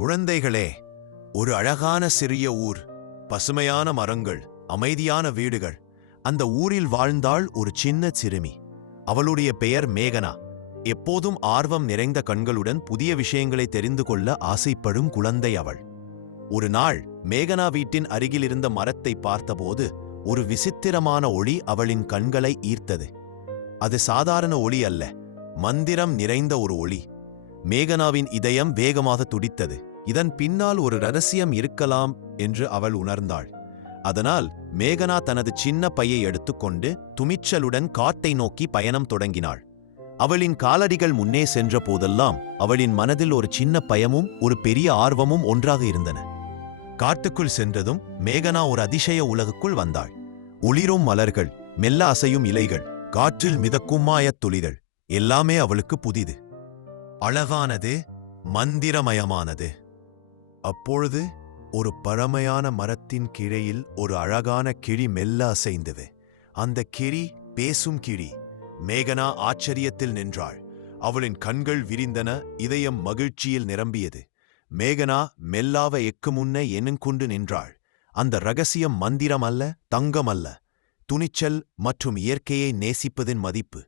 குழந்தைகளே ஒரு அழகான சிறிய ஊர் பசுமையான மரங்கள் அமைதியான வீடுகள். அந்த ஊரில் வாழ்ந்தாள் ஒரு சின்ன சிறுமி. அவளுடைய பெயர் மேகனா. எப்போதும் ஆர்வம் நிறைந்த கண்களுடன் புதிய விஷயங்களை தெரிந்து கொள்ள ஆசைப்படும் குழந்தை அவள். ஒரு நாள் மேகனா வீட்டின் அருகிலிருந்த மரத்தை பார்த்தபோது ஒரு விசித்திரமான ஒளி அவளின் கண்களை ஈர்த்தது. அது சாதாரண ஒளி அல்ல மந்திரம் நிறைந்த ஒரு ஒளி. மேகனாவின் இதயம் வேகமாக துடித்தது. இதன் பின்னால் ஒரு ரகசியம் இருக்கலாம் என்று அவள் உணர்ந்தாள். அதனால் மேகனா தனது சின்ன பையை எடுத்துக்கொண்டு துமிச்சலுடன் காட்டை நோக்கி பயணம் தொடங்கினாள். அவளின் காலடிகள் முன்னே சென்ற போதெல்லாம் அவளின் மனதில் ஒரு சின்ன பயமும் ஒரு பெரிய ஆர்வமும் ஒன்றாக இருந்தன. காட்டுக்குள் சென்றதும் மேகனா ஒரு அதிசய உலகுக்குள் வந்தாள். ஒளிரும் மலர்கள் மெல்ல அசையும் இலைகள் காற்றில் மிதக்கும் மாயத் துளிகள் எல்லாமே அவளுக்கு புதிது. அழகானது மந்திரமயமானது. அப்பொழுது ஒரு பழமையான மரத்தின் கிளையில் ஒரு அழகான கிளி மெல்ல அசைந்தது. அந்த கிளி பேசும் கிளி. மேகனா ஆச்சரியத்தில் நின்றாள். அவளின் கண்கள் விரிந்தன இதயம் மகிழ்ச்சியில் நிரம்பியது. மேகனா மெல்லாவ எக்கு முன்ன எண்ணுங்கொண்டு நின்றாள். அந்த ரகசியம் மந்திரம் அல்ல தங்கம் அல்ல. துணிச்சல் மற்றும் இயற்கையை நேசிப்பதின் மதிப்பு.